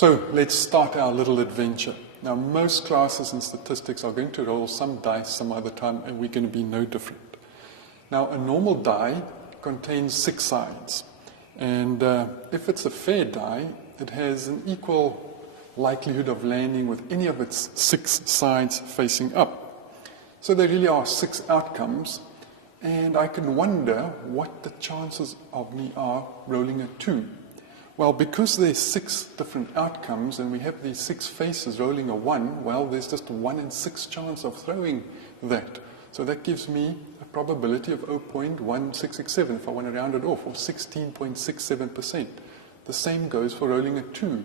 So let's start our little adventure. Now, most classes in statistics are going to roll some dice some other time, and we're going to be no different. Now, a normal die contains 6 sides. And if it's a fair die, it has an equal likelihood of landing with any of its 6 sides facing up. So there really are 6 outcomes. And I can wonder what the chances of me are rolling a 2. Well, because there's 6 different outcomes and we have these 6 faces rolling a 1, well, there's just a 1 in 6 chance of throwing that. So that gives me a probability of 0.1667 if I want to round it off, or 16.67%. The same goes for rolling a 2.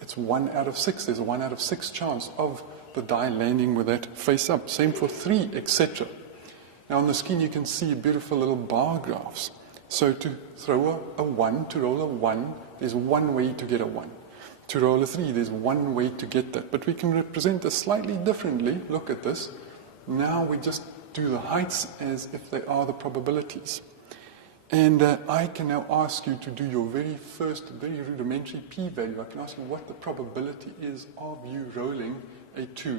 It's 1 out of 6. There's a 1 out of 6 chance of the die landing with that face up. Same for 3, etc. Now on the screen you can see beautiful little bar graphs. So to throw a 1, to roll a 1, there's one way to get a 1. To roll a 3, there's one way to get that. But we can represent this slightly differently. Look at this. Now we just do the heights as if they are the probabilities. And I can now ask you to do your very first, very rudimentary p-value. I can ask you what the probability is of you rolling a 2.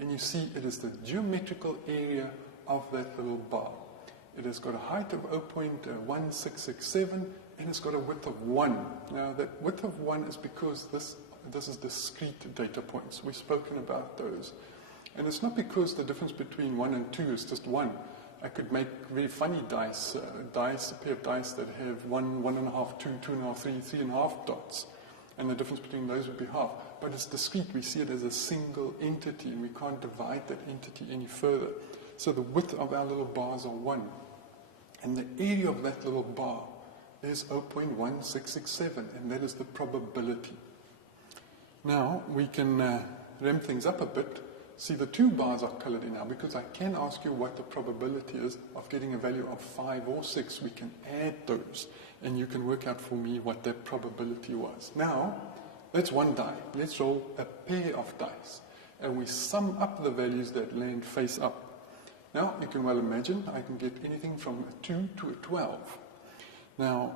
And you see it is the geometrical area of that little bar. It has got a height of 0.1667 and it's got a width of 1. Now that width of 1 is because this is discrete data points. We've spoken about those. And it's not because the difference between 1 and 2 is just 1. I could make very funny dice, a pair of dice that have 1, 1.5, 2, 2.5, 3, 3.5 dots. And the difference between those would be half. But it's discrete. We see it as a single entity and we can't divide that entity any further. So the width of our little bars are 1. And the area of that little bar is 0.1667, and that is the probability. Now, we can ramp things up a bit. See, the 2 bars are colored in now because I can ask you what the probability is of getting a value of 5 or 6. We can add those, and you can work out for me what that probability was. Now, that's one die. Let's roll a pair of dice, and we sum up the values that land face up. Now, you can well imagine I can get anything from a 2 to a 12. Now,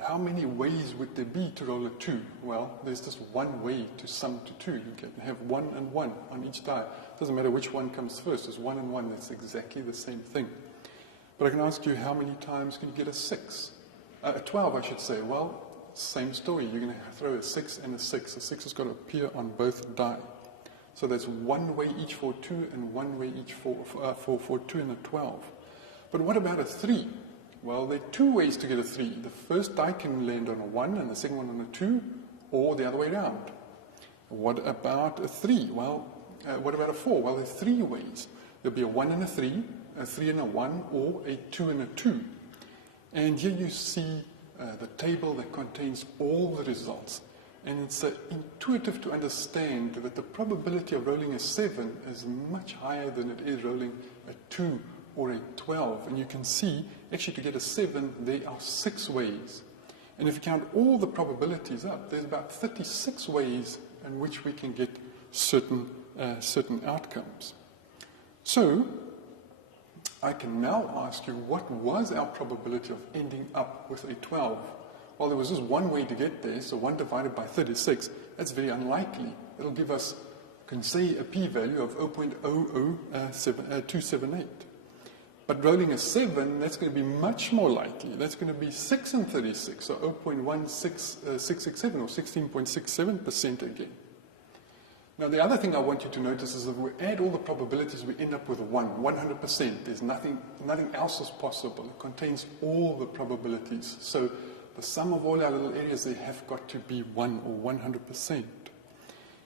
how many ways would there be to roll a 2? Well, there's just one way to sum to 2. You can have 1 and 1 on each die. It doesn't matter which one comes first. There's 1 and 1. That's exactly the same thing. But I can ask you, how many times can you get a 6? A 12, I should say. Well, same story. You're going to throw a 6 and a 6. A 6 has got to appear on both die. So there's one way each for 2 and one way each for 2 and a 12. But what about a 3? Well, there are 2 ways to get a 3. The first die can land on a 1 and the second one on a 2, or the other way around. What about a 3? Well, what about a 4? Well, there are 3 ways. There'll be a 1 and a 3 and a 1, or a 2 and a 2. And here you see the table that contains all the results. And it's intuitive to understand that the probability of rolling a 7 is much higher than it is rolling a 2 or a 12. And you can see, actually to get a 7, there are 6 ways. And if you count all the probabilities up, there's about 36 ways in which we can get certain outcomes. So, I can now ask you, what was our probability of ending up with a 12? Well, there was just one way to get there, so 1 divided by 36, that's very unlikely. It'll give us, can say, a p-value of 0.00278. But rolling a 7, that's going to be much more likely. That's going to be 6 and 36, so 0.16667 or 16.67% again. Now, the other thing I want you to notice is that if we add all the probabilities, we end up with 100%. There's nothing else is possible. It contains all the probabilities. So the sum of all our little areas, they have got to be 1 or 100%.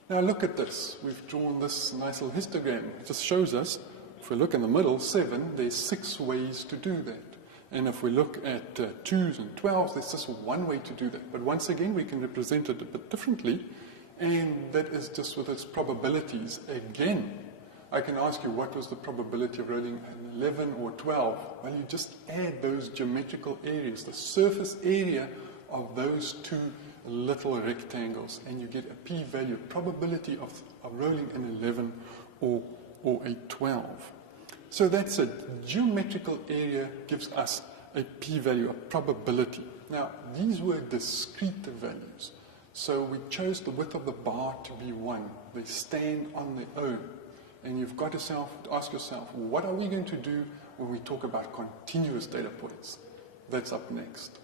Now look at this. We've drawn this nice little histogram. It just shows us, if we look in the middle, 7, there's 6 ways to do that. And if we look at 2s and 12s, there's just one way to do that. But once again, we can represent it a bit differently, and that is just with its probabilities. Again, I can ask you, what was the probability of rolling an 11 or 12? Well, you just add those geometrical areas, the surface area of those 2 little rectangles, and you get a p-value, probability of rolling an 11 or a 12. So that's it. Geometrical area gives us a p-value, a probability. Now, these were discrete values. So we chose the width of the bar to be 1. They stand on their own. And you've got to ask yourself, what are we going to do when we talk about continuous data points? That's up next.